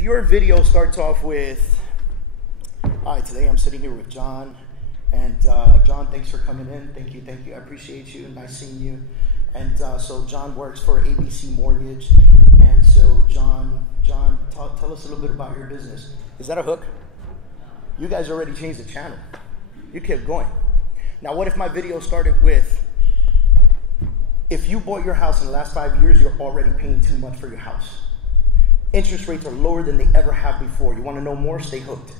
if your video starts off with, hi, today I'm sitting here with John, and John, thanks for coming in. Thank you, I appreciate you, nice seeing you. And so John works for ABC Mortgage, and so John, tell us a little bit about your business. Is that a hook? You guys already changed the channel. You kept going. Now, what if my video started with, if you bought your house in the last 5 years, you're already paying too much for your house. Interest rates are lower than they ever have before. You want to know more? Stay hooked.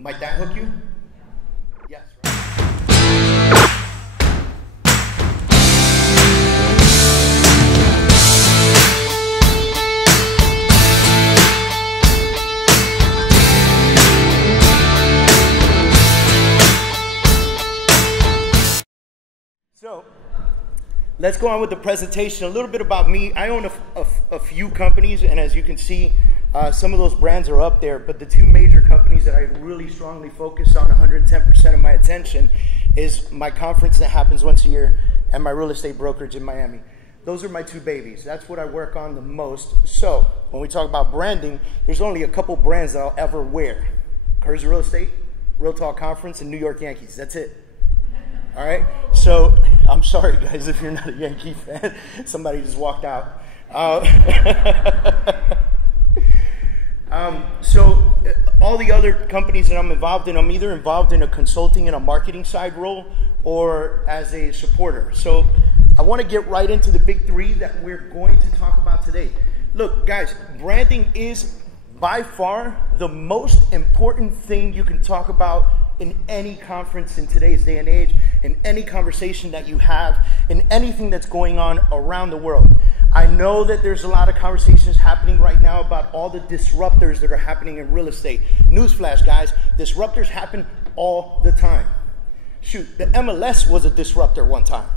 Might that hook you? Yes, right? So, let's go on with the presentation. A little bit about me. I own a few companies, and as you can see, some of those brands are up there, but the two major companies that I really strongly focus on 110% of my attention is my conference that happens once a year and my real estate brokerage in Miami. Those are my two babies. That's what I work on the most. So, when we talk about branding, there's only a couple brands that I'll ever wear. Kurz Real Estate, Real Talk Conference, and New York Yankees. That's it. All right, so I'm sorry, guys, if you're not a Yankee fan. Somebody just walked out. So all the other companies that I'm involved in, I'm either involved in a consulting and a marketing side role or as a supporter. So I want to get right into the big three that we're going to talk about today. Look, guys, branding is by far the most important thing you can talk about in any conference in today's day and age, in any conversation that you have, in anything that's going on around the world. I know that there's a lot of conversations happening right now about all the disruptors that are happening in real estate. Newsflash, guys, disruptors happen all the time. Shoot, the MLS was a disruptor one time,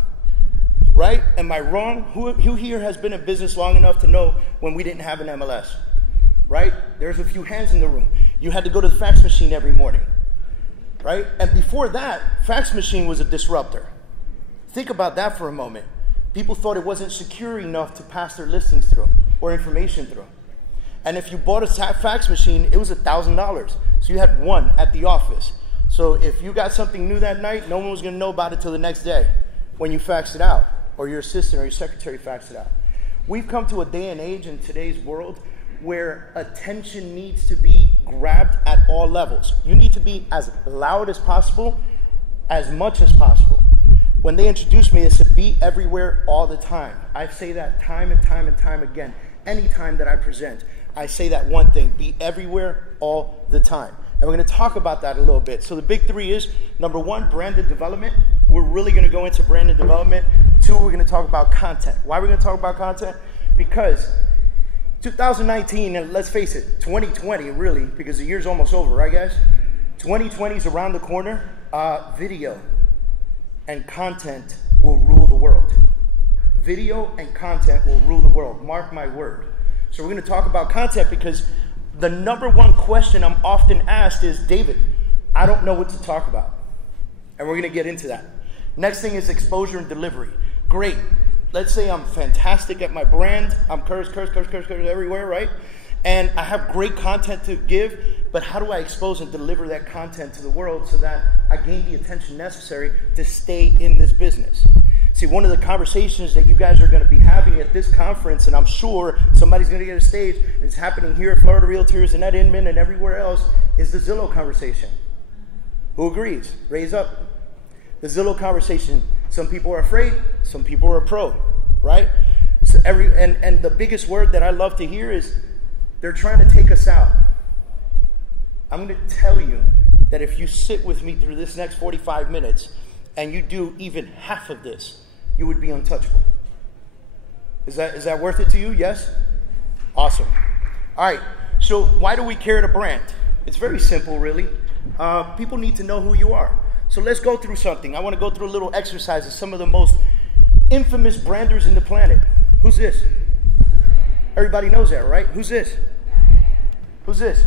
right? Am I wrong? Who here has been in business long enough to know when we didn't have an MLS, right? There's a few hands in the room. You had to go to the fax machine every morning. Right? And before that, fax machine was a disruptor. Think about that for a moment. People thought it wasn't secure enough to pass their listings through or information through. And if you bought a fax machine, it was $1,000. So you had one at the office. So if you got something new that night, no one was going to know about it till the next day when you faxed it out or your assistant or your secretary faxed it out. We've come to a day and age in today's world where attention needs to be grabbed at all levels. You need to be as loud as possible, as much as possible. When they introduced me, they said, be everywhere all the time. I say that time and time and time again. Anytime that I present, I say that one thing, be everywhere all the time. And we're gonna talk about that a little bit. So the big three is, number one, branded development. We're really gonna go into branded development. Two, we're gonna talk about content. Why are we gonna talk about content? Because 2019, and let's face it, 2020 really, because the year's almost over, right guys? 2020 is around the corner. Video and content will rule the world. Video and content will rule the world, mark my word. So we're gonna talk about content because the number one question I'm often asked is, David, I don't know what to talk about. And we're gonna get into that. Next thing is exposure and delivery. Great. Let's say I'm fantastic at my brand. I'm Kurz everywhere, right? And I have great content to give, but how do I expose and deliver that content to the world so that I gain the attention necessary to stay in this business? See, one of the conversations that you guys are going to be having at this conference, and I'm sure somebody's going to get a stage, and it's happening here at Florida Realtors and at Inman and everywhere else, is the Zillow conversation. Who agrees? Raise up. The Zillow conversation. Some people are afraid, some people are pro, right? So and the biggest word that I love to hear is they're trying to take us out. I'm going to tell you that if you sit with me through this next 45 minutes and you do even half of this, you would be untouchable. Is that worth it to you? Yes? Awesome. All right, so why do we carry a brand? It's very simple, really. People need to know who you are. So let's go through something. I want to go through a little exercise of some of the most infamous branders in the planet. Who's this? Everybody knows that, right? Who's this? Who's this?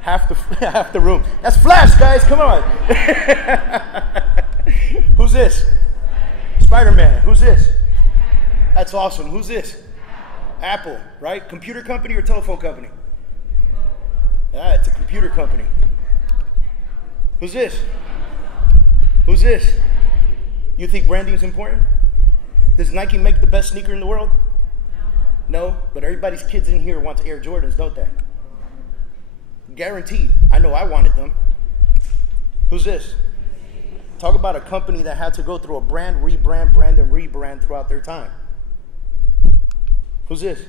Half the room. That's Flash, guys. Come on. Who's this? Spider-Man. Who's this? That's awesome. Who's this? Apple, right? Computer company or telephone company? Ah, it's a computer company. Who's this? Who's this? You think branding is important? Does Nike make the best sneaker in the world? No, but everybody's kids in here wants Air Jordans, don't they? Guaranteed. I know I wanted them. Who's this? Talk about a company that had to go through a brand, rebrand, brand, and rebrand throughout their time. Who's this?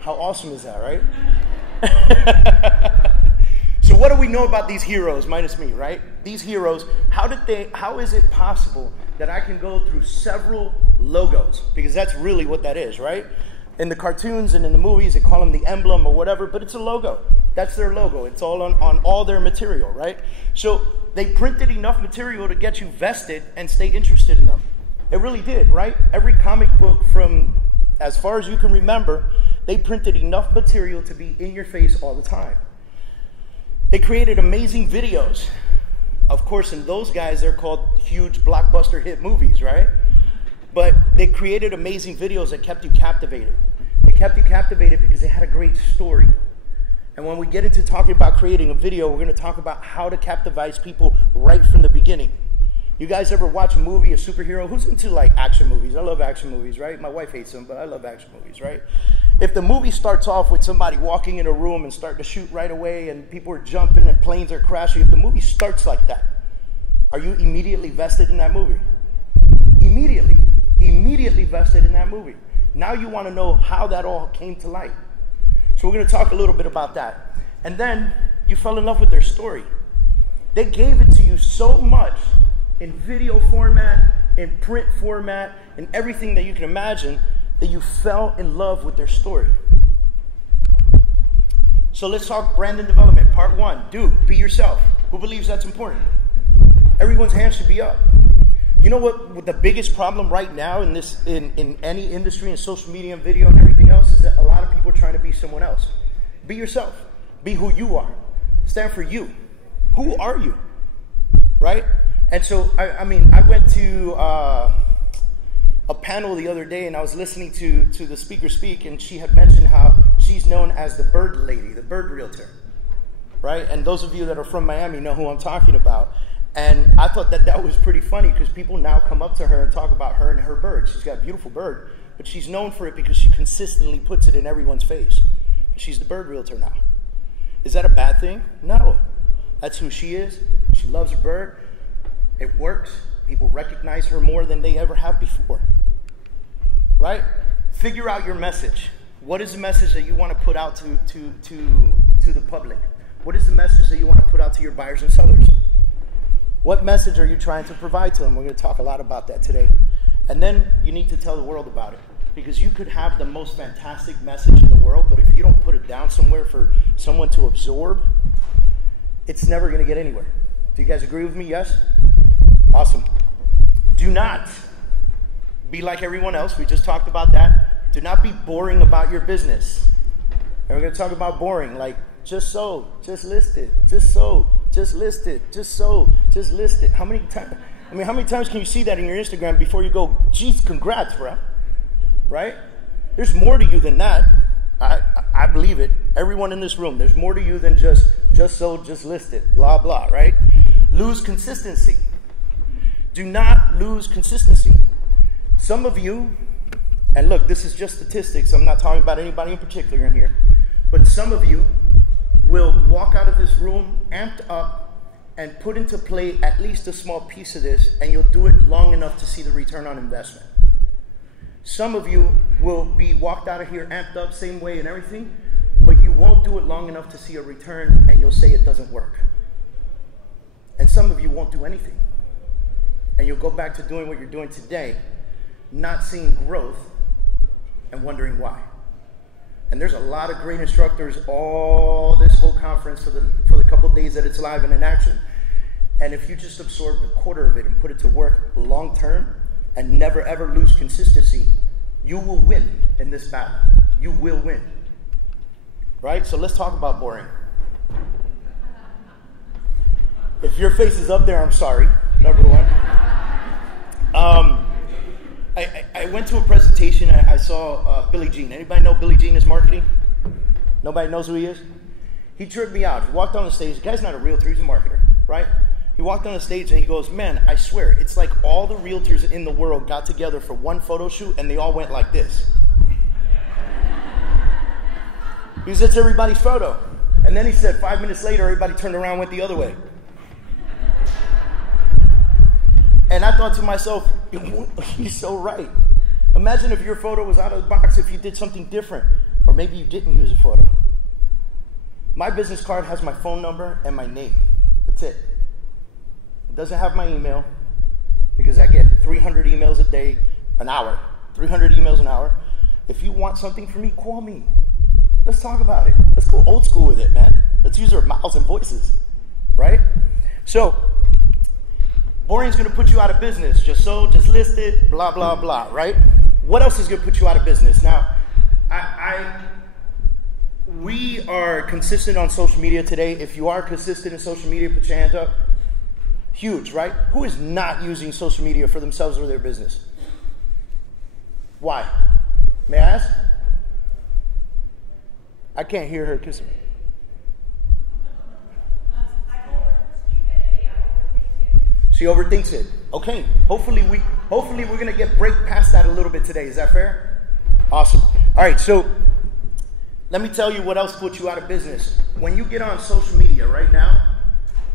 How awesome is that, right? So what do we know about these heroes, minus me, right? These heroes, how is it possible that I can go through several logos? Because that's really what that is, right? In the cartoons and in the movies, they call them the emblem or whatever, but it's a logo. That's their logo. It's all on all their material, right? So they printed enough material to get you vested and stay interested in them. It really did, right? Every comic book from as far as you can remember, they printed enough material to be in your face all the time. They created amazing videos. Of course, in those guys, they're called huge blockbuster hit movies, right? But they created amazing videos that kept you captivated. They kept you captivated because they had a great story. And when we get into talking about creating a video, we're going to talk about how to captivate people right from the beginning. You guys ever watch a movie, a superhero? Who's into like action movies? I love action movies, right? My wife hates them, but I love action movies, right? If the movie starts off with somebody walking in a room and starting to shoot right away and people are jumping and planes are crashing, if the movie starts like that, are you immediately vested in that movie? Immediately vested in that movie. Now you want to know how that all came to light. So we're going to talk a little bit about that. And then you fell in love with their story. They gave it to you so much in video format, in print format, in everything that you can imagine, that you fell in love with their story. So let's talk brand and development. Part 1, be yourself. Who believes that's important? Everyone's hand should be up. You know what the biggest problem right now in any industry, in social media and video and everything else, is that a lot of people are trying to be someone else. Be yourself. Be who you are. Stand for you. Who are you? Right? And so, I went to a panel the other day, and I was listening to the speaker speak, and she had mentioned how she's known as the bird lady, the bird realtor, right? And those of you that are from Miami know who I'm talking about. And I thought that was pretty funny because people now come up to her and talk about her and her bird. She's got a beautiful bird, but she's known for it because she consistently puts it in everyone's face. She's the bird realtor now. Is that a bad thing? No. That's who she is. She loves her bird. It works. People recognize her more than they ever have before. Right? Figure out your message. What is the message that you want to put out to the public? What is the message that you want to put out to your buyers and sellers? What message are you trying to provide to them? We're going to talk a lot about that today. And then you need to tell the world about it. Because you could have the most fantastic message in the world, but if you don't put it down somewhere for someone to absorb, it's never going to get anywhere. Do you guys agree with me? Yes? Awesome. Do not be like everyone else. We just talked about that. Do not be boring about your business. And we're going to talk about boring, like just sold, just listed, just sold, just listed, just sold, just listed. How many times can you see that in your Instagram before you go, geez, congrats, bro? Right? There's more to you than that. I believe it. Everyone in this room, there's more to you than just sold, just listed, blah, blah, right? Lose consistency. Do not lose consistency. Some of you, and look, this is just statistics. I'm not talking about anybody in particular in here, but some of you will walk out of this room amped up and put into play at least a small piece of this, and you'll do it long enough to see the return on investment. Some of you will be walked out of here amped up, same way and everything, but you won't do it long enough to see a return, and you'll say it doesn't work. And some of you won't do anything. And you'll go back to doing what you're doing today, not seeing growth and wondering why. And there's a lot of great instructors all this whole conference for the couple days that it's live and in action. And if you just absorb a quarter of it and put it to work long term and never ever lose consistency, you will win in this battle. You will win. Right? So let's talk about boring. If your face is up there, I'm sorry, number one. I went to a presentation. I saw Billy Jean. Anybody know Billy Jean is marketing? Nobody knows who he is? He tripped me out. He walked on the stage. The guy's not a realtor. He's a marketer, right? He walked on the stage and he goes, man, I swear, it's like all the realtors in the world got together for one photo shoot and they all went like this. Because it's everybody's photo. And then he said 5 minutes later, everybody turned around and went the other way. And I thought to myself, he's so right. Imagine if your photo was out of the box, if you did something different. Or maybe you didn't use a photo. My business card has my phone number and my name. That's it. It doesn't have my email because I get 300 emails a day, an hour. 300 emails an hour. If you want something from me, call me. Let's talk about it. Let's go old school with it, man. Let's use our mouths and voices, right? So, boring's going to put you out of business. Just list it, blah, blah, blah, right? What else is going to put you out of business? Now, we are consistent on social media today. If you are consistent in social media, put your hands up. Huge, right? Who is not using social media for themselves or their business? Why? May I ask? I can't hear her kissing me. She overthinks it. Okay. Hopefully we're gonna break past that a little bit today. Is that fair? Awesome. All right. So let me tell you what else puts you out of business. When you get on social media right now,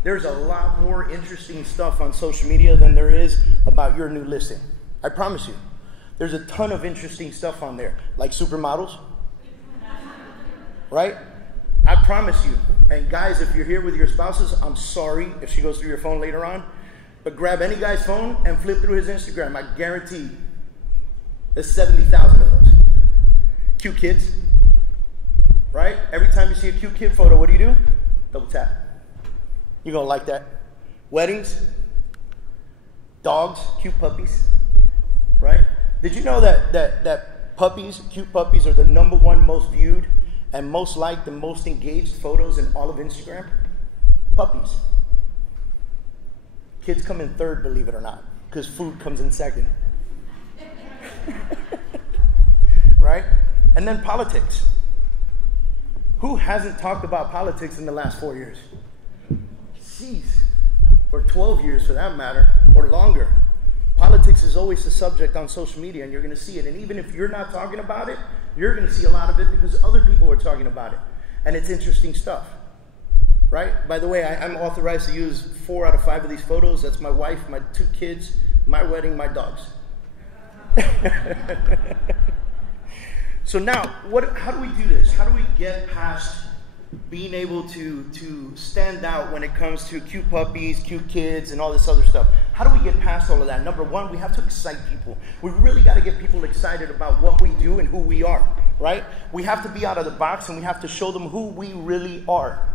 there's a lot more interesting stuff on social media than there is about your new listing. I promise you. There's a ton of interesting stuff on there, like supermodels. Right? I promise you. And guys, if you're here with your spouses, I'm sorry if she goes through your phone later on. But grab any guy's phone and flip through his Instagram. I guarantee there's 70,000 of those. Cute kids. Right? Every time you see a cute kid photo, what do? Double tap. You're going to like that. Weddings. Dogs. Cute puppies. Right? Did you know that puppies, cute puppies, are the #1 most viewed and most liked and most engaged photos in all of Instagram? Puppies. Kids come in third, believe it or not, because food comes in second. Right? And then politics. Who hasn't talked about politics in the last 4 years? Jeez. Or 12 years for that matter, or longer. Politics is always a subject on social media, and you're going to see it. And even if you're not talking about it, you're going to see a lot of it because other people are talking about it. And it's interesting stuff. Right? By the way, I'm authorized to use 4 out of 5 of these photos. That's my wife, my 2 kids, my wedding, my dogs. So now, how do we do this? How do we get past being able to stand out when it comes to cute puppies, cute kids, and all this other stuff? How do we get past all of that? Number one, we have to excite people. We really got to get people excited about what we do and who we are, right? We have to be out of the box, and we have to show them who we really are.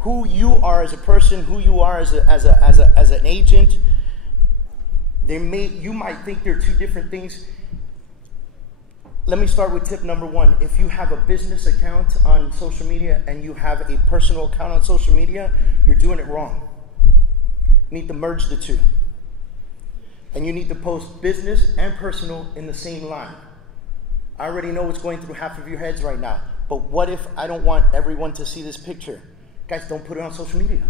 Who you are as a person, who you are as an agent. You might think they're two different things. Let me start with tip number 1. If you have a business account on social media and you have a personal account on social media, you're doing it wrong. You need to merge the two. And you need to post business and personal in the same line. I already know what's going through half of your heads right now. But what if I don't want everyone to see this picture? Guys, don't put it on social media.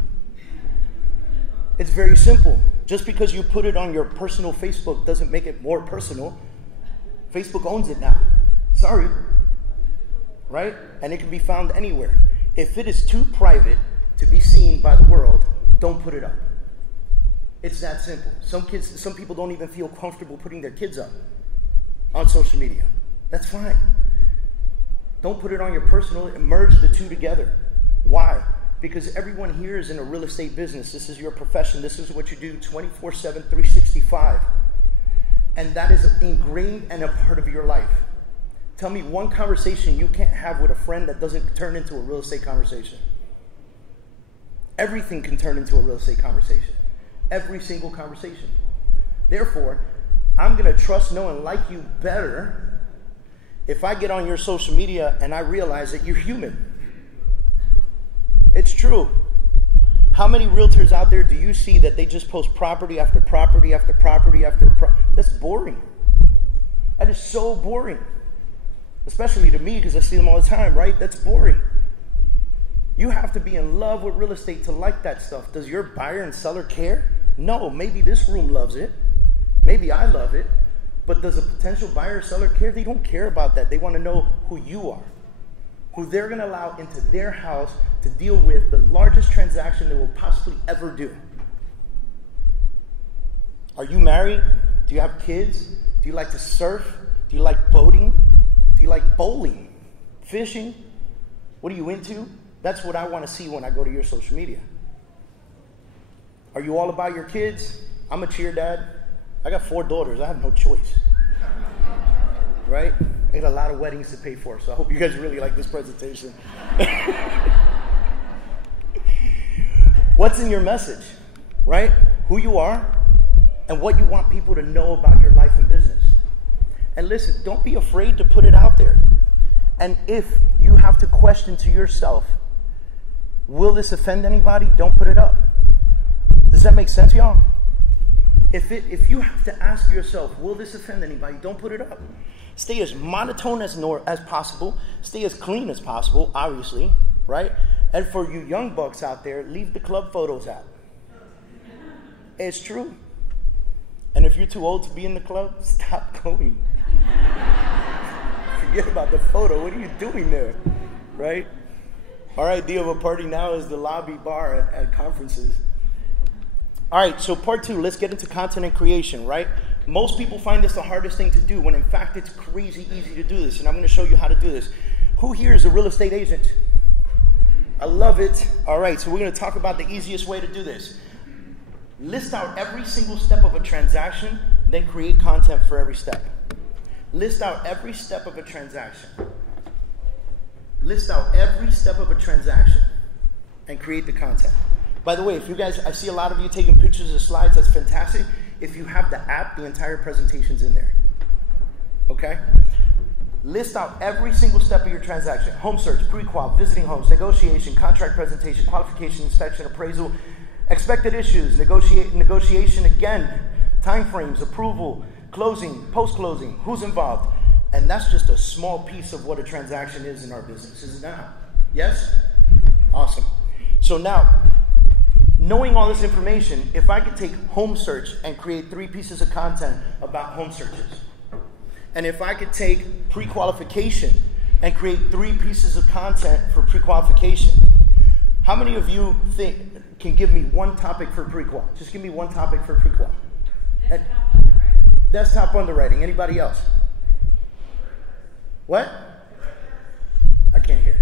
It's very simple. Just because you put it on your personal Facebook doesn't make it more personal. Facebook owns it now. Sorry. Right? And it can be found anywhere. If it is too private to be seen by the world, don't put it up. It's that simple. Some people don't even feel comfortable putting their kids up on social media. That's fine. Don't put it on your personal. Merge the two together. Why? Because everyone here is in a real estate business. This is your profession. This is what you do 24/7, 365. And that is ingrained and a part of your life. Tell me one conversation you can't have with a friend that doesn't turn into a real estate conversation. Everything can turn into a real estate conversation. Every single conversation. Therefore, I'm going to trust, know, and like you better if I get on your social media and I realize that you're human. It's true. How many realtors out there do you see that they just post property after property after property after property? That's boring. That is so boring. Especially to me, because I see them all the time, right? That's boring. You have to be in love with real estate to like that stuff. Does your buyer and seller care? No, maybe this room loves it. Maybe I love it. But does a potential buyer or seller care? They don't care about that. They want to know who you are, who they're going to allow into their house to deal with the largest transaction they will possibly ever do. Are you married? Do you have kids? Do you like to surf? Do you like boating? Do you like bowling? Fishing? What are you into? That's what I want to see when I go to your social media. Are you all about your kids? I'm a cheer dad. I got 4 daughters. I have no choice. Right? I got a lot of weddings to pay for, so I hope you guys really like this presentation. What's in your message? Right? Who you are and what you want people to know about your life and business. And listen, don't be afraid to put it out there. And if you have to question to yourself, will this offend anybody? Don't put it up. Does that make sense, y'all? If you have to ask yourself, will this offend anybody? Don't put it up. Stay as monotone as possible. Stay as clean as possible, obviously, right? And for you young bucks out there, leave the club photos out. It's true. And if you're too old to be in the club, stop going. Forget about the photo. What are you doing there, right? Our idea of a party now is the lobby bar at conferences. All right, so part 2, let's get into content and creation, right? Most people find this the hardest thing to do when in fact it's crazy easy to do this, and I'm going to show you how to do this. Who here is a real estate agent? I love it. All right, so we're going to talk about the easiest way to do this. List out every single step of a transaction, then create content for every step. List out every step of a transaction. List out every step of a transaction and create the content. By the way, if you guys, I see a lot of you taking pictures of slides, that's fantastic. If you have the app, the entire presentation's in there. Okay? List out every single step of your transaction. Home search, pre-qual, visiting homes, negotiation, contract presentation, qualification, inspection, appraisal, expected issues, negotiation again, timeframes, approval, closing, post-closing, who's involved. And that's just a small piece of what a transaction is in our business, is it not? Yes? Awesome. So now, knowing all this information, if I could take home search and create 3 pieces of content about home searches, and if I could take pre-qualification and create 3 pieces of content for pre-qualification, how many of you can give me one topic for pre-qual? Just give me one topic for pre-qual. Desktop underwriting. Desktop underwriting. Anybody else? What? I can't hear.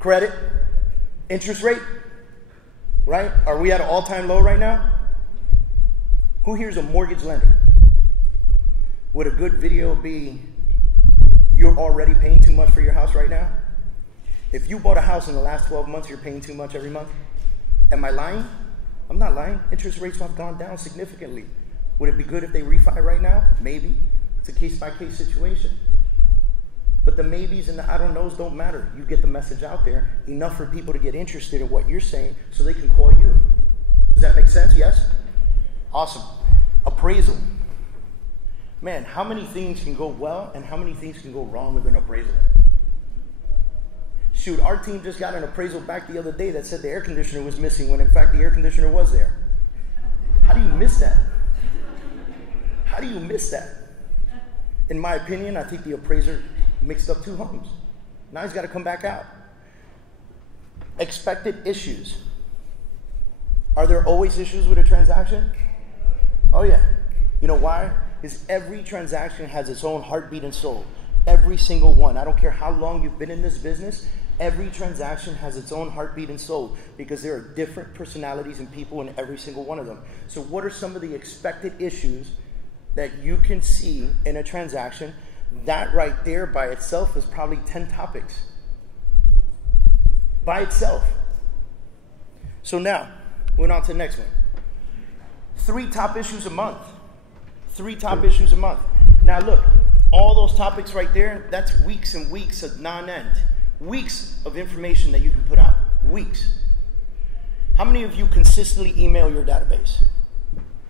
Credit. Interest rate. Right? Are we at an all-time low right now? Who here is a mortgage lender? Would a good video be, you're already paying too much for your house right now? If you bought a house in the last 12 months, you're paying too much every month? Am I lying? I'm not lying. Interest rates have gone down significantly. Would it be good if they refi right now? Maybe. It's a case-by-case situation. But the maybes and the I don't knows don't matter. You get the message out there enough for people to get interested in what you're saying so they can call you. Does that make sense? Yes? Awesome. Appraisal. Man, how many things can go well and how many things can go wrong with an appraisal? Shoot, our team just got an appraisal back the other day that said the air conditioner was missing when in fact the air conditioner was there. How do you miss that? How do you miss that? In my opinion, I think the appraiser mixed up 2 homes. Now he's got to come back out. Expected issues. Are there always issues with a transaction? Oh yeah. You know why? Because every transaction has its own heartbeat and soul. Every single one. I don't care how long you've been in this business. Every transaction has its own heartbeat and soul because there are different personalities and people in every single one of them. So what are some of the expected issues that you can see in a transaction? That right there by itself is probably 10 topics. By itself. So now, we're on to the next one. 3 top issues a month. 3 top issues a month. Now look, all those topics right there, that's weeks and weeks of non-end. Weeks of information that you can put out. Weeks. How many of you consistently email your database?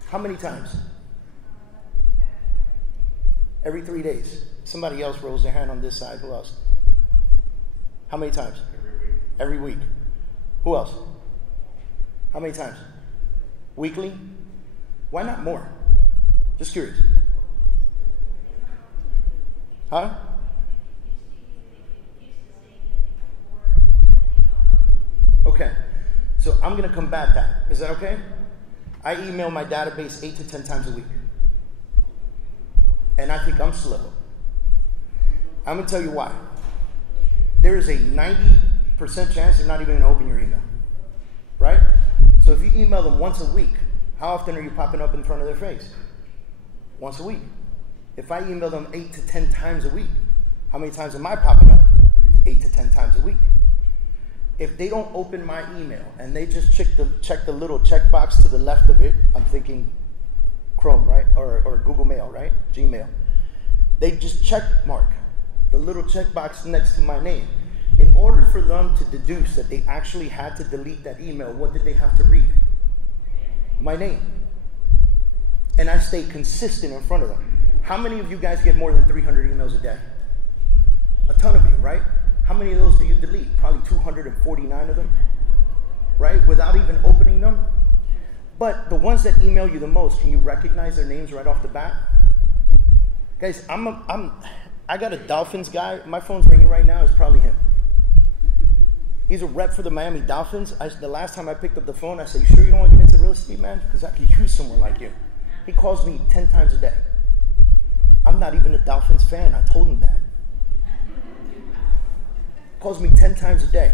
How many times? Every 3 days. Somebody else rolls their hand on this side. Who else? How many times? Every week. Who else? How many times? Weekly? Why not more? Just curious. Huh? Okay. So I'm going to combat that. Is that okay? I email my database 8 to 10 times a week. And I think I'm slow. I'm going to tell you why. There is a 90% chance they're not even going to open your email. Right? So if you email them once a week, how often are you popping up in front of their face? Once a week. If I email them 8 to 10 times a week, how many times am I popping up? 8 to 10 times a week. If they don't open my email and they just check the little checkbox to the left of it, I'm thinking Chrome, right? Or Google Mail, right? Gmail. They just check mark the little checkbox next to my name. In order for them to deduce that they actually had to delete that email, what did they have to read? My name. And I stay consistent in front of them. How many of you guys get more than 300 emails a day? A ton of you, right? How many of those do you delete? Probably 249 of them, right? Without even opening them. But the ones that email you the most, can you recognize their names right off the bat? Guys, I got a Dolphins guy. My phone's ringing right now. It's probably him. He's a rep for the Miami Dolphins. The last time I picked up the phone, I said, "You sure you don't want to get into real estate, man? Because I could use someone like you." He calls me 10 times a day. I'm not even a Dolphins fan. I told him that. Calls me 10 times a day.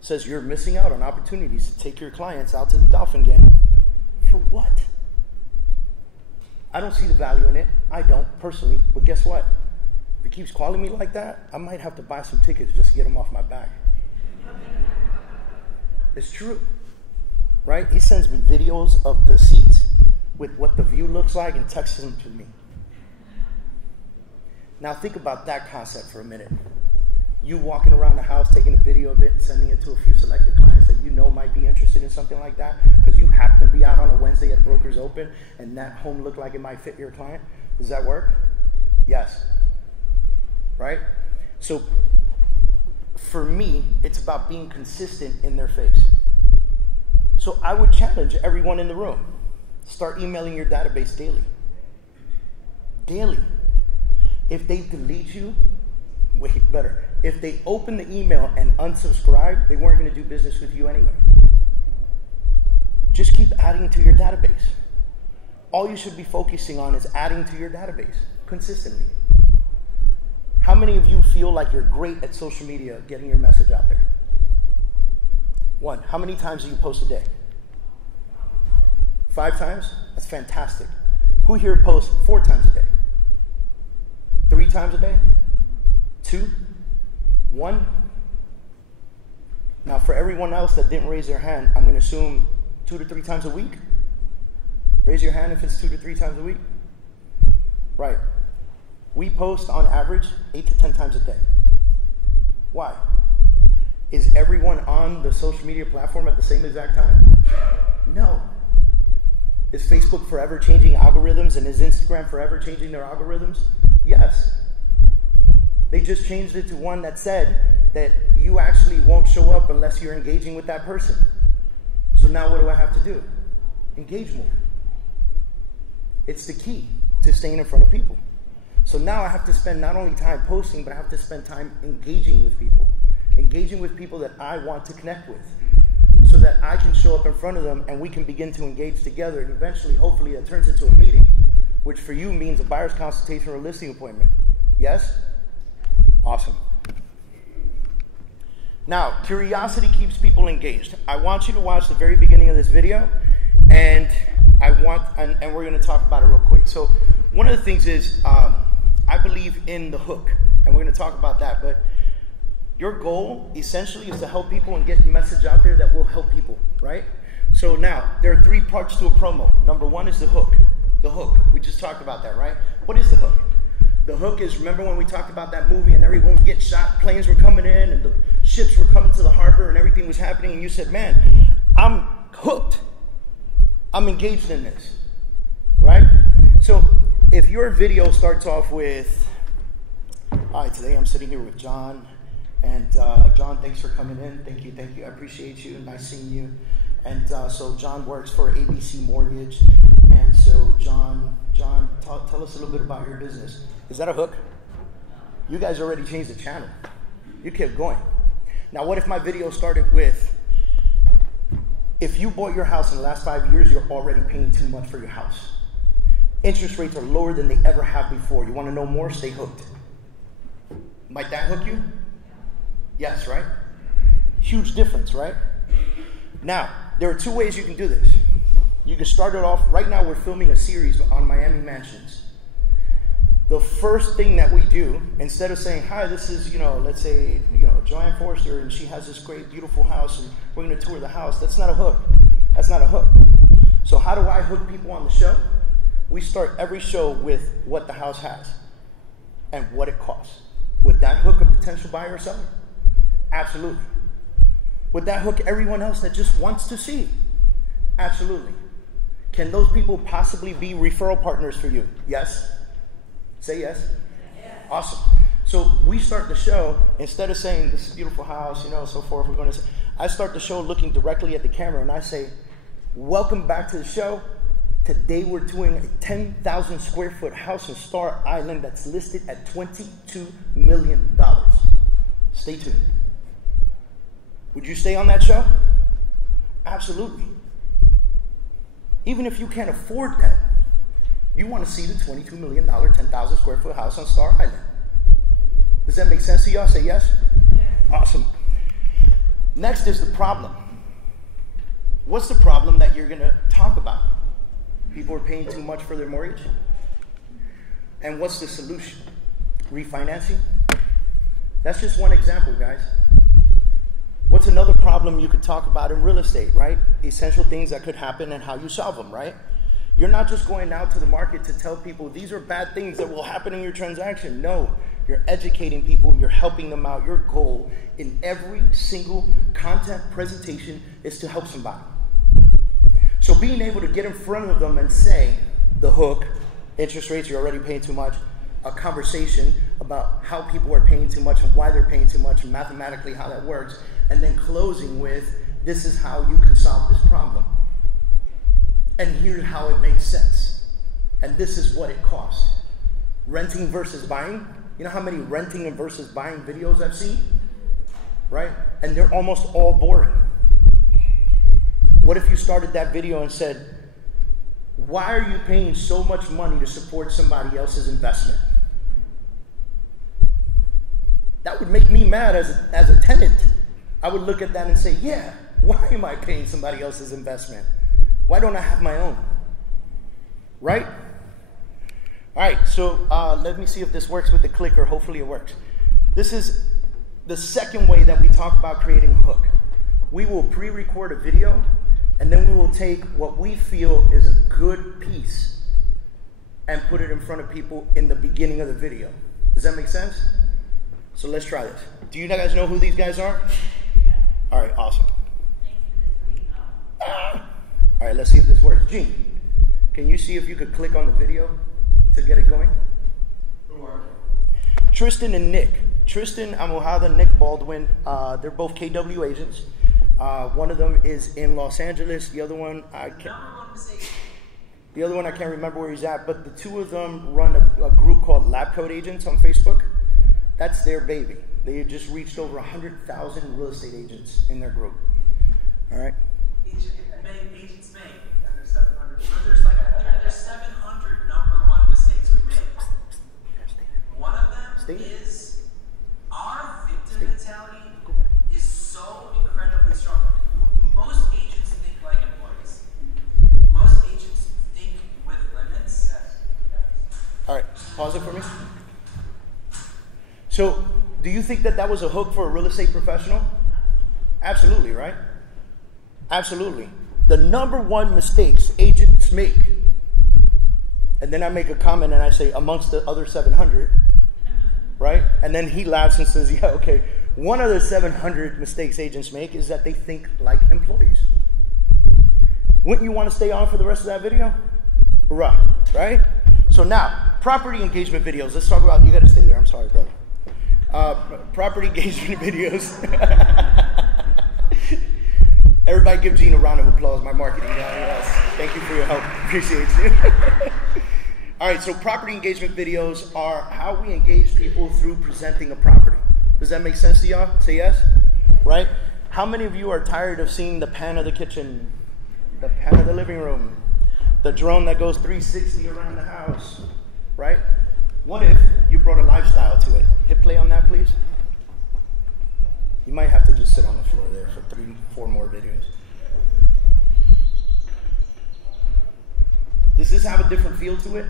Says, "You're missing out on opportunities to take your clients out to the Dolphin game." For what? I don't see the value in it. I don't, personally. But guess what? If he keeps calling me like that, I might have to buy some tickets just to get him off my back. It's true. Right? He sends me videos of the seats with what the view looks like and texts them to me. Now think about that concept for a minute. You walking around the house, taking a video of it and sending it to a few selected clients that you know might be interested in something like that because you happen to be out on a Wednesday at Brokers Open and that home looked like it might fit your client. Does that work? Yes. Right? So for me, it's about being consistent in their face. So I would challenge everyone in the room. Start emailing your database daily. Daily. If they delete you, wait, better. If they open the email and unsubscribe, they weren't going to do business with you anyway. Just keep adding to your database. All you should be focusing on is adding to your database consistently. How many of you feel like you're great at social media, getting your message out there? One. How many times do you post a day? 5 times? That's fantastic. Who here posts 4 times a day? 3 times a day? 2? 1? Now for everyone else that didn't raise their hand, I'm going to assume 2 to 3 times a week? Raise your hand if it's 2 to 3 times a week. Right. We post on average 8 to 10 times a day. Why? Is everyone on the social media platform at the same exact time? No. Is Facebook forever changing algorithms and is Instagram forever changing their algorithms? Yes. They just changed it to one that said that you actually won't show up unless you're engaging with that person. So now what do I have to do? Engage more. It's the key to staying in front of people. So now I have to spend not only time posting, but I have to spend time engaging with people. Engaging with people that I want to connect with. So that I can show up in front of them and we can begin to engage together. And eventually, hopefully, that turns into a meeting. Which for you means a buyer's consultation or a listing appointment. Yes? Awesome. Now, curiosity keeps people engaged. I want you to watch the very beginning of this video. And we're going to talk about it real quick. So one of the things is, I believe in the hook, and we're going to talk about that. But your goal essentially is to help people and get the message out there that will help people, right? So now there are 3 parts to a promo. Number 1 is the hook. The hook. We just talked about that, right? What is the hook? The hook is, remember when we talked about that movie and everyone would get shot, planes were coming in and the ships were coming to the harbor and everything was happening, and you said, man, I'm hooked. I'm engaged in this, right? So if your video starts off with, all right, today I'm sitting here with John, and John, thanks for coming in. Thank you. I appreciate you. Nice seeing you. And so John works for ABC Mortgage. And so John, tell us a little bit about your business. Is that a hook? You guys already changed the channel. You kept going. Now, what if my video started with, if you bought your house in the last 5 years, you're already paying too much for your house. Interest rates are lower than they ever have before. You want to know more? Stay hooked. Might that hook you? Yes, right? Huge difference, right? Now, there are two ways you can do this. You can start it off, right now we're filming a series on Miami mansions. The first thing that we do, instead of saying, hi, this is, let's say, Joanne Forrester, and she has this great, beautiful house, and we're going to tour the house. That's not a hook. That's not a hook. So how do I hook people on the show? We start every show with what the house has and what it costs. Would that hook a potential buyer or seller? Absolutely. Would that hook everyone else that just wants to see? Absolutely. Can those people possibly be referral partners for you? Yes. Say yes. Awesome. So we start the show, instead of saying this is a beautiful house, so forth, I start the show looking directly at the camera and I say, welcome back to the show. Today we're doing a 10,000 square foot house in Star Island that's listed at $22 million. Stay tuned. Would you stay on that show? Absolutely. Even if you can't afford that, you want to see the $22 million, 10,000 square foot house on Star Island. Does that make sense to y'all? Say yes? Awesome. Next is the problem. What's the problem that you're going to talk about? People are paying too much for their mortgage. And what's the solution? Refinancing? That's just one example, guys. What's another problem you could talk about in real estate, right? Essential things that could happen and how you solve them, right? You're not just going out to the market to tell people these are bad things that will happen in your transaction. No, you're educating people, you're helping them out. Your goal in every single content presentation is to help somebody. So being able to get in front of them and say the hook, interest rates, you're already paying too much, a conversation about how people are paying too much and why they're paying too much and mathematically how that works, and then closing with, this is how you can solve this problem. And here's how it makes sense. And this is what it costs. Renting versus buying. You know how many renting and versus buying videos I've seen? Right? And they're almost all boring. What if you started that video and said, why are you paying so much money to support somebody else's investment? That would make me mad as a tenant. I would look at that and say, yeah, why am I paying somebody else's investment? Why don't I have my own? Right? All right, so let me see if this works with the clicker. Hopefully it works. This is the second way that we talk about creating a hook. We will pre-record a video, and then we will take what we feel is a good piece and put it in front of people in the beginning of the video. Does that make sense? So let's try this. Do you guys know who these guys are? All right, awesome. All right, let's see if this works. Gene, can you see if you could click on the video to get it going? Who are they? Tristan and Nick. Tristan Amohada, Nick Baldwin. They're both KW agents. One of them is in Los Angeles. The other one I can't remember where he's at. But the two of them run a group called Lab Code Agents on Facebook. That's their baby. They just reached over 100,000 real estate agents in their group. All right. Agents make under 700. There's 700 number one mistakes we make. One of them is our victim mentality is so incredibly strong. Most agents think like employees. Most agents think with limits. All right, pause it for me. So, do you think that was a hook for a real estate professional? Absolutely, right? Absolutely. The number one mistakes agents make, and then I make a comment and I say, amongst the other 700, right? And then he laughs and says, yeah, okay. One of the 700 mistakes agents make is that they think like employees. Wouldn't you want to stay on for the rest of that video? Hurrah, right? So now, property engagement videos. Let's talk about, you gotta stay there, I'm sorry, brother. Property engagement videos. Everybody give Gene a round of applause, my marketing guy. Yes. Thank you for your help, appreciate you. All right, so property engagement videos are how we engage people through presenting a property. Does that make sense to y'all? Say yes, right? How many of you are tired of seeing the pan of the kitchen, the pan of the living room, the drone that goes 360 around the house, right? What if you brought a lifestyle to it? Hit play on that, please. You might have to just sit on the floor there for 3-4 more videos. Does this have a different feel to it?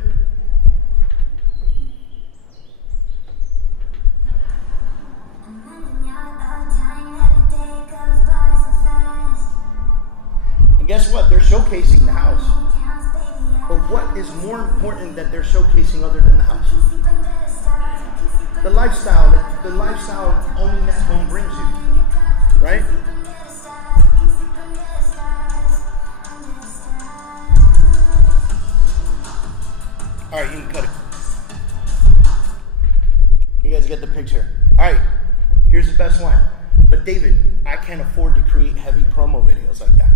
And guess what? They're showcasing the house. But what is more important that they're showcasing other than the house? The lifestyle owning that home brings you, right? All right, you can cut it. You guys get the picture. All right, here's the best one. But David, I can't afford to create heavy promo videos like that.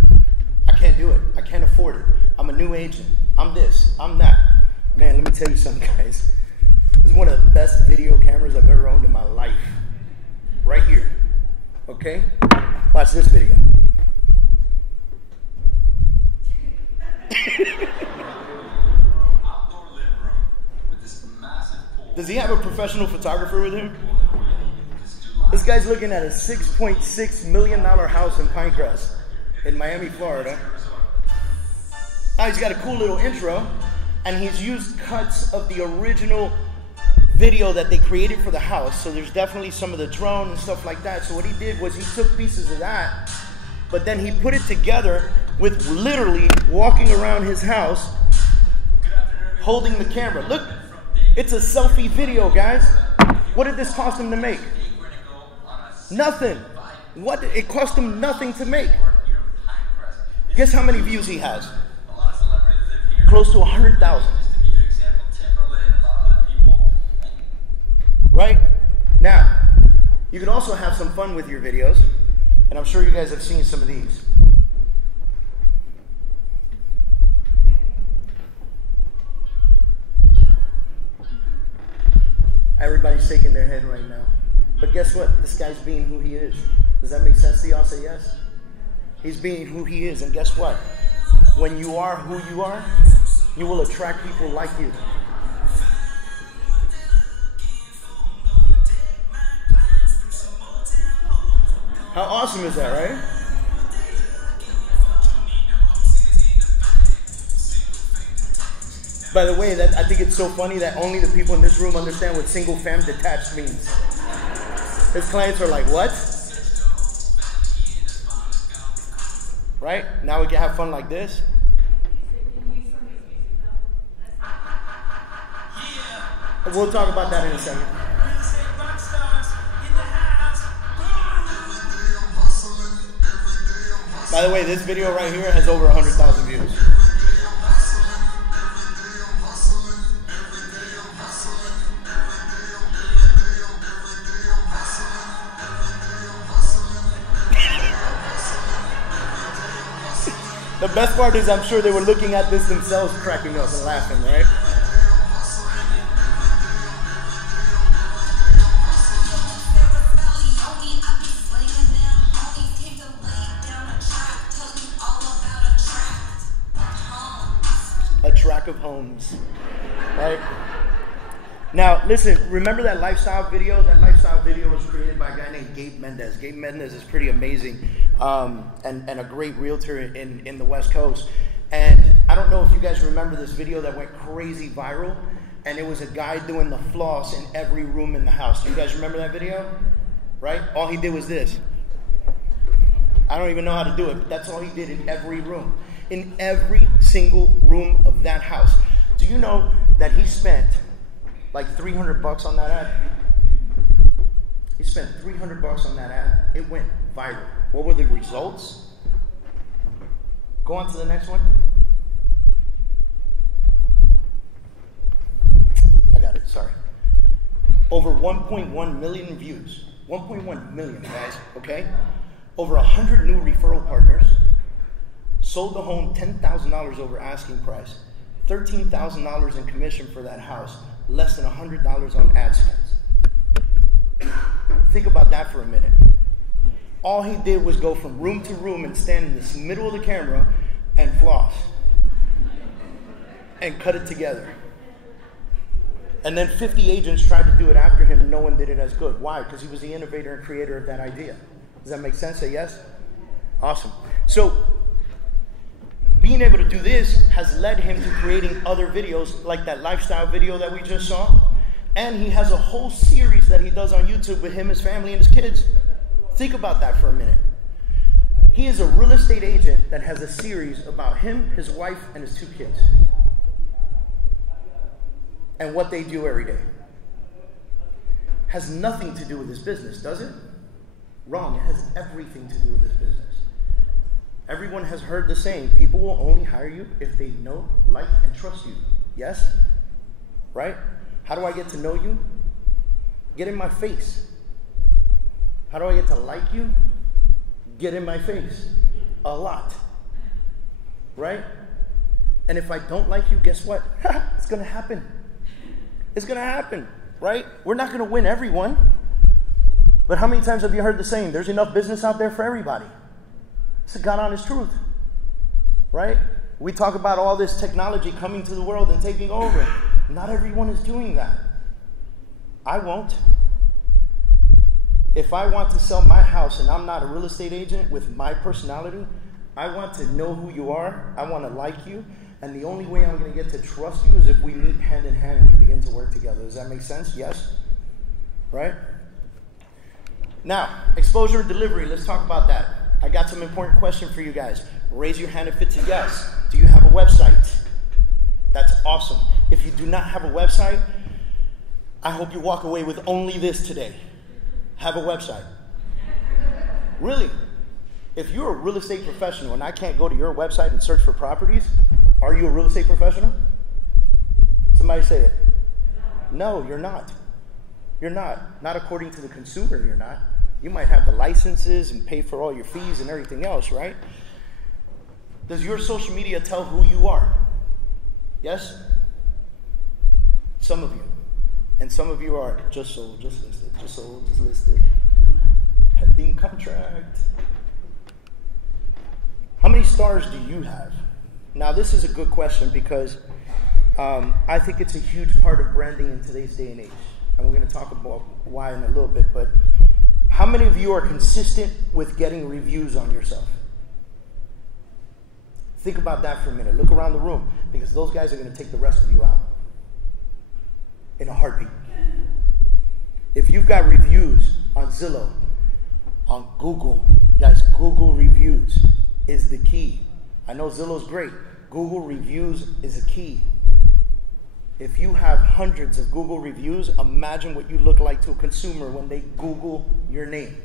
I can't do it. I can't afford it. I'm a new agent. I'm this. I'm that. Man, let me tell you something, guys. This is one of the best video cameras I've ever owned in my life. Right here. Okay? Watch this video. Does he have a professional photographer with him? This guy's looking at a $6.6 million house in Pinecrest in Miami, Florida. Now he's got a cool little intro, and he's used cuts of the original video that they created for the house. So there's definitely some of the drone and stuff like that. So what he did was he took pieces of that, but then he put it together with literally walking around his house, holding the camera. Look, it's a selfie video, guys. What did this cost him to make? Nothing. What? It cost him nothing to make. Guess how many views he has? Close to 100,000. Right? Now, you can also have some fun with your videos, and I'm sure you guys have seen some of these. Everybody's shaking their head right now. But guess what? This guy's being who he is. Does that make sense to y'all? Say yes? He's being who he is, and guess what? When you are who you are, you will attract people like you. How awesome is that, right? By the way, I think it's so funny that only the people in this room understand what single fam detached means. His clients are like, what? Right? Now we can have fun like this. We'll talk about that in a second. By the way, this video right here has over 100,000 views. The best part is I'm sure they were looking at this themselves, cracking up and laughing, right? A track of homes, right? Now, listen, remember that lifestyle video? That lifestyle video was created by a guy named Gabe Mendez. Gabe Mendez is pretty amazing and a great realtor in the West Coast. And I don't know if you guys remember this video that went crazy viral, and it was a guy doing the floss in every room in the house. Do you guys remember that video? Right? All he did was this. I don't even know how to do it, but that's all he did in every room. In every single room of that house. Do you know that he spent like $300 on that ad? He spent $300 on that ad. It went viral. What were the results? Go on to the next one. sorry. Over 1.1 million views. 1.1 million, guys, okay? Over 100 new referral partners. Sold the home $10,000 over asking price. $13,000 in commission for that house. Less than $100 on ad spends. Think about that for a minute. All he did was go from room to room and stand in the middle of the camera and floss. And cut it together. And then 50 agents tried to do it after him and no one did it as good. Why? Because he was the innovator and creator of that idea. Does that make sense? Say yes? Awesome. So, being able to do this has led him to creating other videos like that lifestyle video that we just saw. And he has a whole series that he does on YouTube with him, his family, and his kids. Think about that for a minute. He is a real estate agent that has a series about him, his wife, and his 2 kids. And what they do every day. Has nothing to do with his business, does it? Wrong. It has everything to do with his business. Everyone has heard the saying, people will only hire you if they know, like, and trust you. Yes? Right? How do I get to know you? Get in my face. How do I get to like you? Get in my face. A lot. Right? And if I don't like you, guess what? It's going to happen. It's going to happen. Right? We're not going to win everyone. But how many times have you heard the saying, there's enough business out there for everybody? It's a God honest truth. Right? We talk about all this technology coming to the world and taking over. Not everyone is doing that. I won't. If I want to sell my house and I'm not a real estate agent with my personality, I want to know who you are. I want to like you. And the only way I'm going to get to trust you is if we meet hand in hand and we begin to work together. Does that make sense? Yes? Right? Now, exposure and delivery. Let's talk about that. I got some important questions for you guys. Raise your hand if it's a yes. Do you have a website? That's awesome. If you do not have a website, I hope you walk away with only this today. Have a website. Really. If you're a real estate professional and I can't go to your website and search for properties, are you a real estate professional? Somebody say it. No, you're not. You're not. Not according to the consumer, you're not. You might have the licenses and pay for all your fees and everything else, right? Does your social media tell who you are? Yes? Some of you. And some of you are just sold, just listed, just sold, just listed. Pending contract. How many stars do you have? Now, this is a good question because I think it's a huge part of branding in today's day and age. And we're going to talk about why in a little bit. But how many of you are consistent with getting reviews on yourself? Think about that for a minute. Look around the room because those guys are going to take the rest of you out in a heartbeat. If you've got reviews on Zillow, on Google, guys, Google reviews is the key. I know Zillow's great. Google reviews is a key. If you have hundreds of Google reviews, imagine what you look like to a consumer when they Google your name.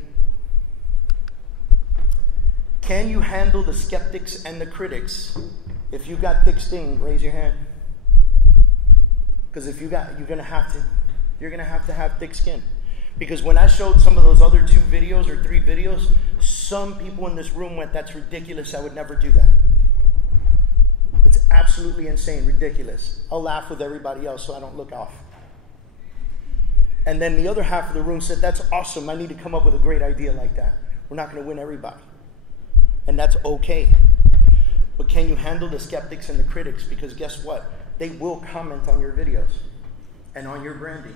Can you handle the skeptics and the critics? If you got thick skin, raise your hand. Because if you got, you're gonna have to have thick skin. Because when I showed some of those other 2 videos or 3 videos, some people in this room went, "That's ridiculous. I would never do that." It's absolutely insane, ridiculous. I'll laugh with everybody else so I don't look off. And then the other half of the room said, "That's awesome. I need to come up with a great idea like that." We're not going to win everybody. And that's okay. But can you handle the skeptics and the critics? Because guess what? They will comment on your videos and on your branding.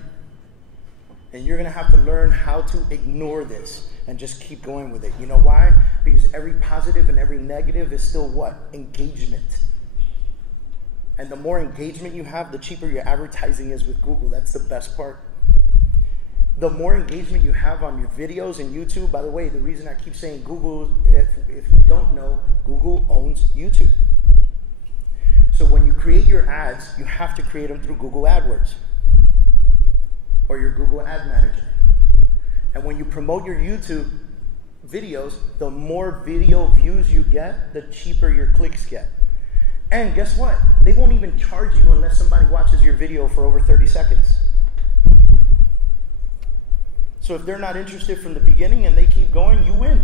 And you're going to have to learn how to ignore this and just keep going with it. You know why? Because every positive and every negative is still what? Engagement. And the more engagement you have, the cheaper your advertising is with Google. That's the best part. The more engagement you have on your videos and YouTube, by the way, the reason I keep saying Google, if you don't know, Google owns YouTube. So when you create your ads, you have to create them through Google AdWords or your Google Ad Manager. And when you promote your YouTube videos, the more video views you get, the cheaper your clicks get. And guess what? They won't even charge you unless somebody watches your video for over 30 seconds. So if they're not interested from the beginning and they keep going, you win.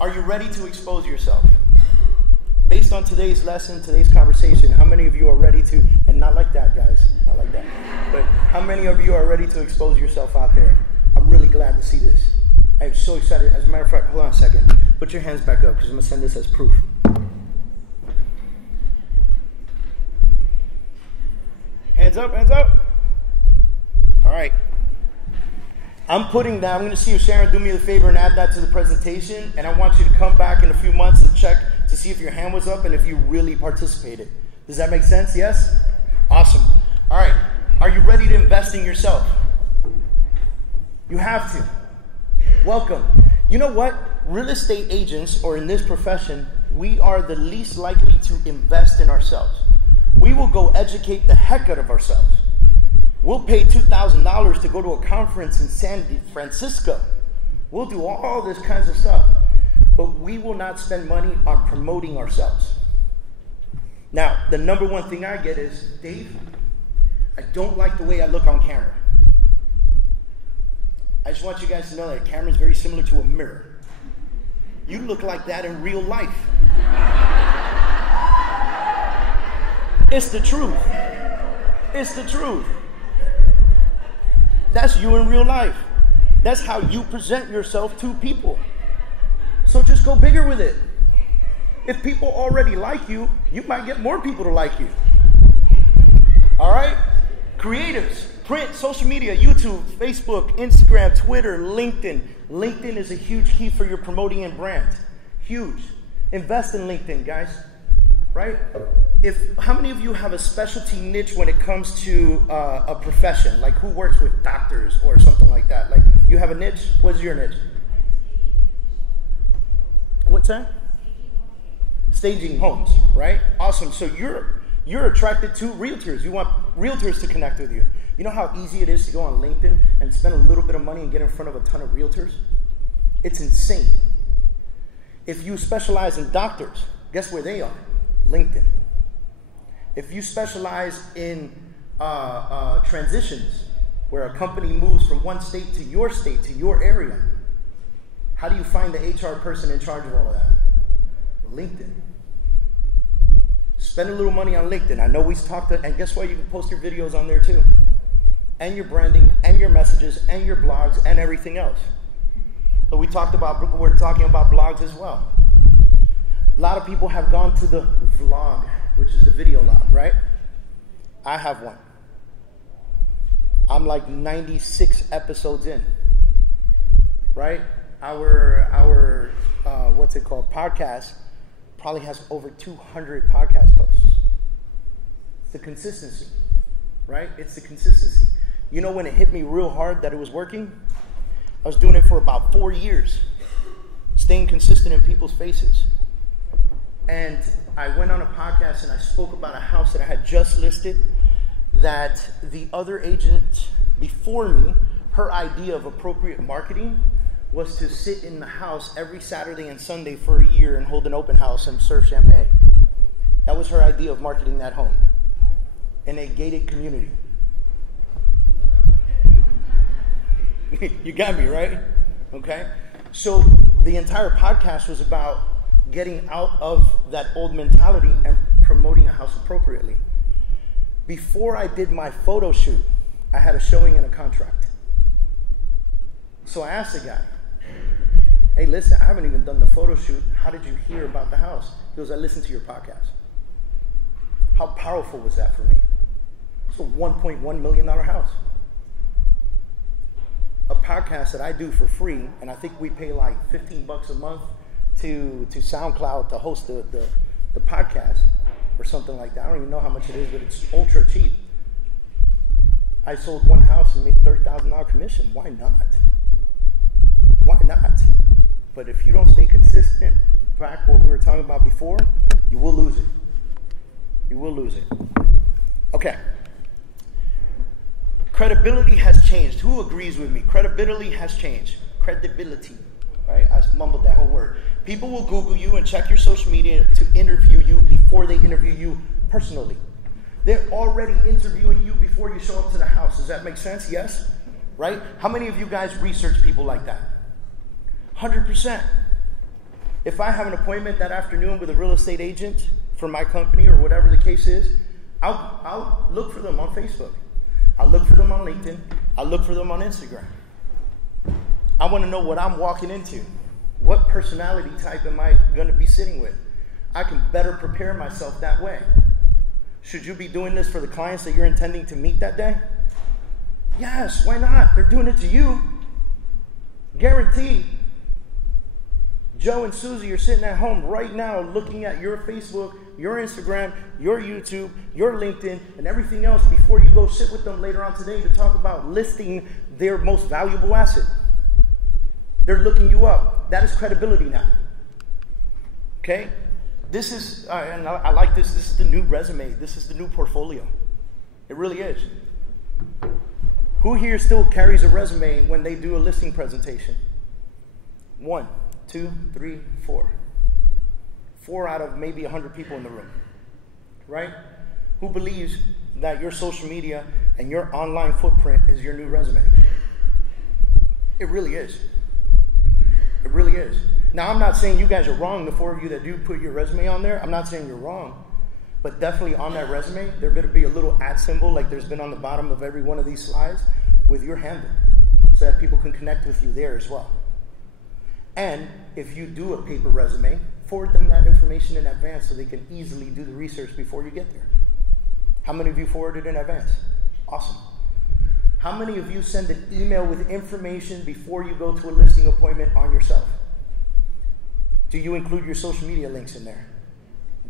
Are you ready to expose yourself? Based on today's lesson, today's conversation, how many of you are ready to, and not like that, guys, not like that, but how many of you are ready to expose yourself out there? I'm really glad to see this. I am so excited. As a matter of fact, hold on a second. Put your hands back up because I'm going to send this as proof. Hands up, hands up. All right. I'm putting that. I'm going to see if Sharon do me the favor and add that to the presentation. And I want you to come back in a few months and check to see if your hand was up and if you really participated. Does that make sense? Yes? Awesome. All right. Are you ready to invest in yourself? You have to. Welcome. You know what? Real estate agents, or in this profession, we are the least likely to invest in ourselves. We will go educate the heck out of ourselves. We'll pay $2,000 to go to a conference in San Francisco. We'll do all this kinds of stuff. But we will not spend money on promoting ourselves. Now, the number one thing I get is, Dave, I don't like the way I look on camera. I just want you guys to know that a camera is very similar to a mirror. You look like that in real life. It's the truth. It's the truth. That's you in real life. That's how you present yourself to people. So just go bigger with it. If people already like you, you might get more people to like you. All right? Creatives, print, social media, YouTube, Facebook, Instagram, Twitter, LinkedIn. LinkedIn is a huge key for your promoting and brand. Huge. Invest in LinkedIn, guys. Right? How many of you have a specialty niche when it comes to a profession? Like who works with doctors or something like that? Like you have a niche? What's your niche? What's that? Staging homes, right? Awesome. So you're attracted to realtors. You want realtors to connect with you. You know how easy it is to go on LinkedIn and spend a little bit of money and get in front of a ton of realtors? It's insane. If you specialize in doctors, guess where they are? LinkedIn. If you specialize in transitions, where a company moves from one state, to your area, how do you find the HR person in charge of all of that? LinkedIn. Spend a little money on LinkedIn. I know we talked, and guess what? You can post your videos on there too. And your branding, and your messages, and your blogs, and everything else. So we're talking about blogs as well. A lot of people have gone to the vlog, which is the video log, right? I have one. I'm like 96 episodes in, right? Our what's it called? Podcast probably has over 200 podcast posts. It's the consistency, right? It's the consistency. You know when it hit me real hard that it was working? I was doing it for about 4 years, staying consistent in people's faces. And I went on a podcast and I spoke about a house that I had just listed that the other agent before me, her idea of appropriate marketing was to sit in the house every Saturday and Sunday for a year and hold an open house and serve champagne. That was her idea of marketing that home in a gated community. You got me, right? Okay. So the entire podcast was about getting out of that old mentality and promoting a house appropriately. Before I did my photo shoot, I had a showing and a contract. So I asked the guy, hey, listen, I haven't even done the photo shoot. How did you hear about the house? He goes, I listened to your podcast. How powerful was that for me? It's a $1.1 million house. A podcast that I do for free, and I think we pay like $15 a month to SoundCloud to host the podcast or something like that. I don't even know how much it is, but it's ultra cheap. I sold one house and made $30,000 commission. Why not? Why not? But if you don't stay consistent, back what we were talking about before, you will lose it. You will lose it. Okay. Credibility has changed. Who agrees with me? Credibility has changed. Credibility. Right? I mumbled that whole word. People will Google you and check your social media to interview you before they interview you personally. They're already interviewing you before you show up to the house. Does that make sense? Yes? Right? How many of you guys research people like that? 100%. If I have an appointment that afternoon with a real estate agent for my company or whatever the case is, I'll look for them on Facebook. I'll look for them on LinkedIn. I'll look for them on Instagram. I want to know what I'm walking into. What personality type am I going to be sitting with? I can better prepare myself that way. Should you be doing this for the clients that you're intending to meet that day? Yes, why not? They're doing it to you. Guaranteed. Joe and Susie are sitting at home right now looking at your Facebook, your Instagram, your YouTube, your LinkedIn, and everything else before you go sit with them later on today to talk about listing their most valuable asset. They're looking you up. That is credibility now. Okay? This is, and I like this, this is the new resume. This is the new portfolio. It really is. Who here still carries a resume when they do a listing presentation? 1, 2, 3, 4. 4 out of maybe 100 people in the room. Right? Who believes that your social media and your online footprint is your new resume? It really is. It really is. Now, I'm not saying you guys are wrong, the 4 of you that do put your resume on there. I'm not saying you're wrong. But definitely on that resume, there better be a little @ symbol like there's been on the bottom of every one of these slides with your handle so that people can connect with you there as well. And if you do a paper resume, forward them that information in advance so they can easily do the research before you get there. How many of you forwarded in advance? Awesome. How many of you send an email with information before you go to a listing appointment on yourself? Do you include your social media links in there?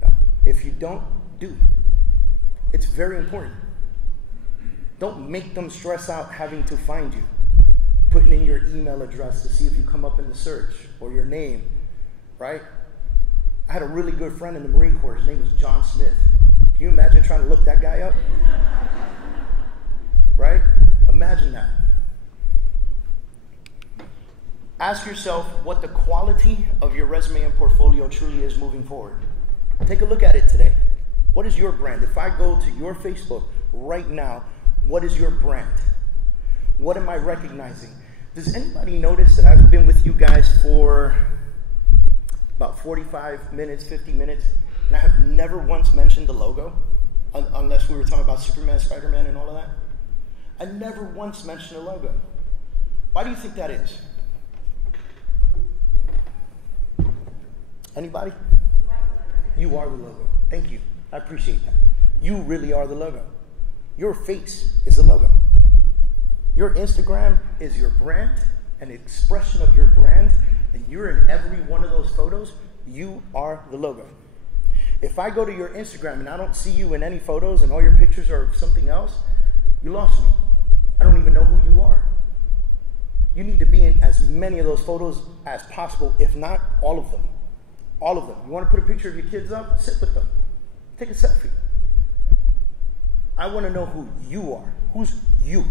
No. If you don't, do. It's very important. Don't make them stress out having to find you. Putting in your email address to see if you come up in the search or your name, right? I had a really good friend in the Marine Corps. His name was John Smith. Can you imagine trying to look that guy up? Right? Imagine that. Ask yourself what the quality of your resume and portfolio truly is moving forward. Take a look at it today. What is your brand? If I go to your Facebook right now, what is your brand? What am I recognizing? Does anybody notice that I've been with you guys for about 45 minutes, 50 minutes, and I have never once mentioned the logo, unless we were talking about Superman, Spider-Man, and all of that? I never once mentioned the logo. Why do you think that is? Anybody? You are the logo. Thank you. I appreciate that. You really are the logo. Your face is the logo. Your Instagram is your brand, an expression of your brand, and you're in every one of those photos. You are the logo. If I go to your Instagram and I don't see you in any photos and all your pictures are something else, you lost me. I don't even know who you are. You need to be in as many of those photos as possible, if not all of them. All of them. You want to put a picture of your kids up? Sit with them. Take a selfie. I want to know who you are. Who's you?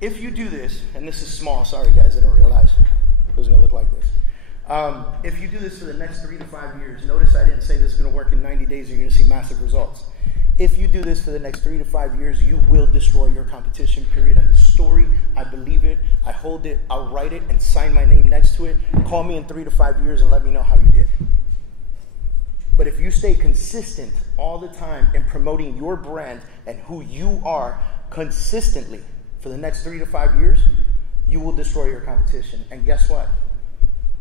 If you do this, and this is small, sorry guys, I didn't realize it was going to look like this. If you do this for the next 3 to 5 years, notice I didn't say this is going to work in 90 days and you're going to see massive results. If you do this for the next 3 to 5 years, you will destroy your competition, period. And the story, I believe it, I hold it, I'll write it and sign my name next to it. Call me in 3 to 5 years and let me know how you did. But if you stay consistent all the time in promoting your brand and who you are consistently for the next 3 to 5 years, you will destroy your competition. And guess what?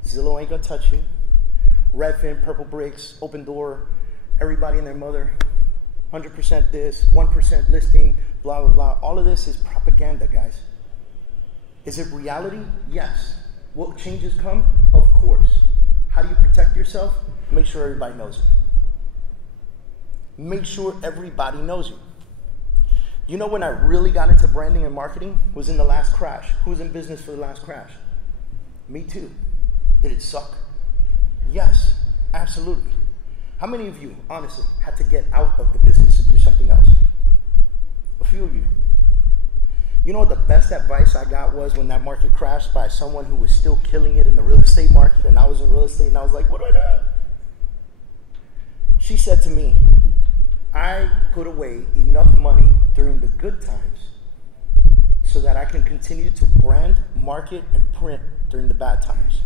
Zillow ain't gonna touch you. Redfin, Purple Bricks, Open Door, everybody and their mother, 100% this, 1% listing, blah, blah, blah. All of this is propaganda, guys. Is it reality? Yes. Will changes come? Of course. How do you protect yourself? Make sure everybody knows it. Make sure everybody knows you. You know when I really got into branding and marketing was in the last crash. Who was in business for the last crash? Me too. Did it suck? Yes, absolutely. How many of you, honestly, had to get out of the business and do something else? A few of you. You know what the best advice I got was when that market crashed by someone who was still killing it in the real estate market, and I was in real estate, and I was like, what do I do? She said to me, I put away enough money during the good times so that I can continue to brand, market, and print during the bad times.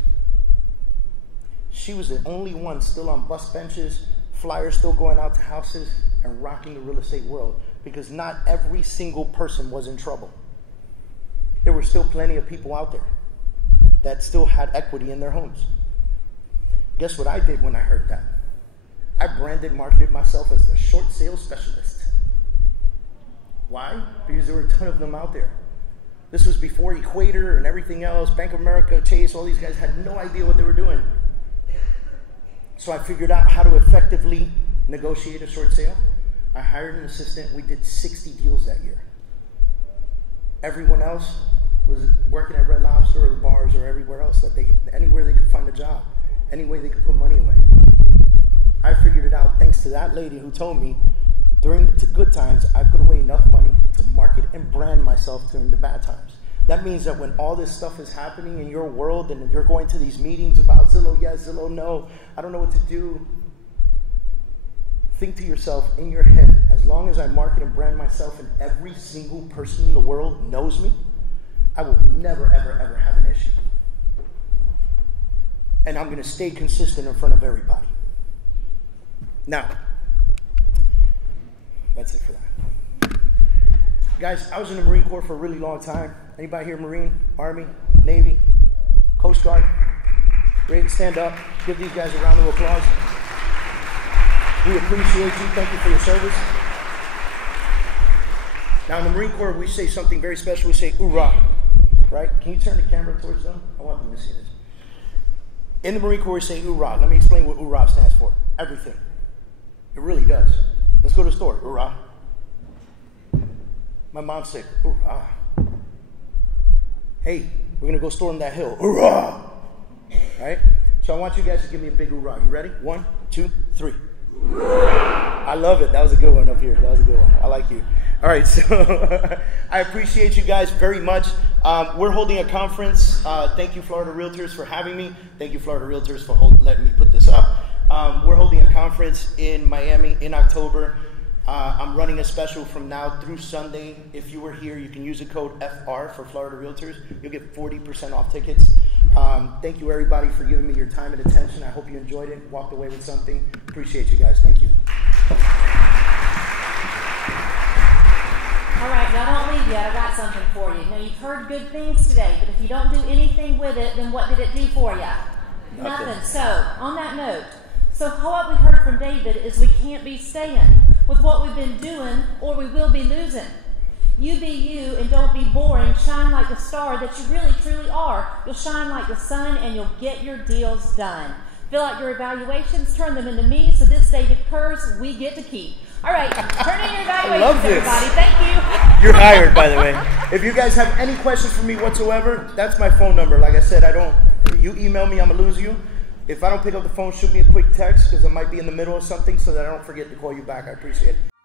She was the only one still on bus benches, flyers still going out to houses, and rocking the real estate world, because not every single person was in trouble. There were still plenty of people out there that still had equity in their homes. Guess what I did when I heard that? I branded, marketed myself as the short sales specialist. Why? Because there were a ton of them out there. This was before Equator and everything else. Bank of America, Chase, all these guys had no idea what they were doing. So I figured out how to effectively negotiate a short sale. I hired an assistant. We did 60 deals that year. Everyone else was working at Red Lobster or the bars or everywhere else, anywhere they could find a job, any way they could put money away. I figured it out thanks to that lady who told me during the good times, I put away enough money to market and brand myself during the bad times. That means that when all this stuff is happening in your world and you're going to these meetings about Zillow yes, Zillow no, I don't know what to do, think to yourself in your head, as long as I market and brand myself and every single person in the world knows me, I will never, ever, ever have an issue. And I'm going to stay consistent in front of everybody. Now, that's it for that. Guys, I was in the Marine Corps for a really long time. Anybody here Marine, Army, Navy, Coast Guard? Ready to stand up? Give these guys a round of applause. We appreciate you. Thank you for your service. Now in the Marine Corps, we say something very special. We say, "Hoorah," right? Can you turn the camera towards them? I want them to see this. In the Marine Corps, we say, "Hoorah." Let me explain what "Hoorah" stands for. Everything. It really does. Let's go to the store. "Hoorah." My mom's sick. "Hoorah." Hey, we're going to go storm that hill. "Hoorah." Right? So I want you guys to give me a big hoorah. You ready? 1, 2, 3. I love it. That was a good one up here. That was a good one. I like you. All right, so I appreciate you guys very much. We're holding a conference. Thank you, Florida Realtors, for having me. Thank you, Florida Realtors, for letting me put this up. We're holding a conference in Miami in October. I'm running a special from now through Sunday. If you were here, you can use the code FR for Florida Realtors. You'll get 40% off tickets. Thank you, everybody, for giving me your time and attention. I hope you enjoyed it, walked away with something. Appreciate you guys. Thank you. All right, now don't leave yet. I got something for you. Now, you've heard good things today, but if you don't do anything with it, then what did it do for you? Nothing. So, on that note, what we heard from David is we can't be staying with what we've been doing, or we will be losing. You be you and don't be boring. Shine like the star that you really truly are. You'll shine like the sun and you'll get your deals done. Fill out your evaluations, turn them into me, so this David Kurz we get to keep. All right, turn in your evaluations, everybody. Thank you. You're hired, by the way. If you guys have any questions for me whatsoever, that's my phone number. Like I said, you email me, I'm going to lose you. If I don't pick up the phone, shoot me a quick text because I might be in the middle of something so that I don't forget to call you back. I appreciate it.